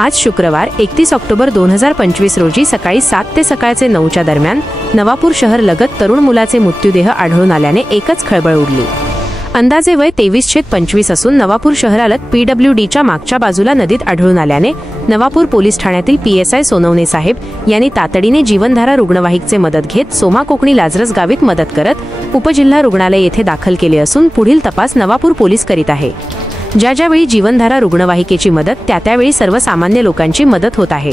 आज शुक्रवार 31 ऑक्टोबर 2025 रोजी सकाळी 7 ते सकाळचे 9च्या दरम्यान नवापूर शहर लगत तरुण मुलाचे मृत्यूदेह आढळून आल्याने एकच खळबळ उडली। अंदाजे वय 23-25 असून नवापूर शहरालत PWDच्या मागच्या बाजूला नदीत आढळून आल्याने नवापूर पोलीस ठाण्यातील PSI सोनवणे साहेब यांनी तातडीने जीवनधारा रुग्णवाहिकेची मदत घेत सोमा कोकणी लाजरस गावीत मदत करत उपजिल्हा रुग्णालय येथे दाखल केले असून पुढील तपास नवापूर पोलीस करीत आहे। ज्यावेळी जीवनधारा रुग्णवाहिकेची मदत त्यावेळी सर्वसामान्य लोकांची मदत होत आहे।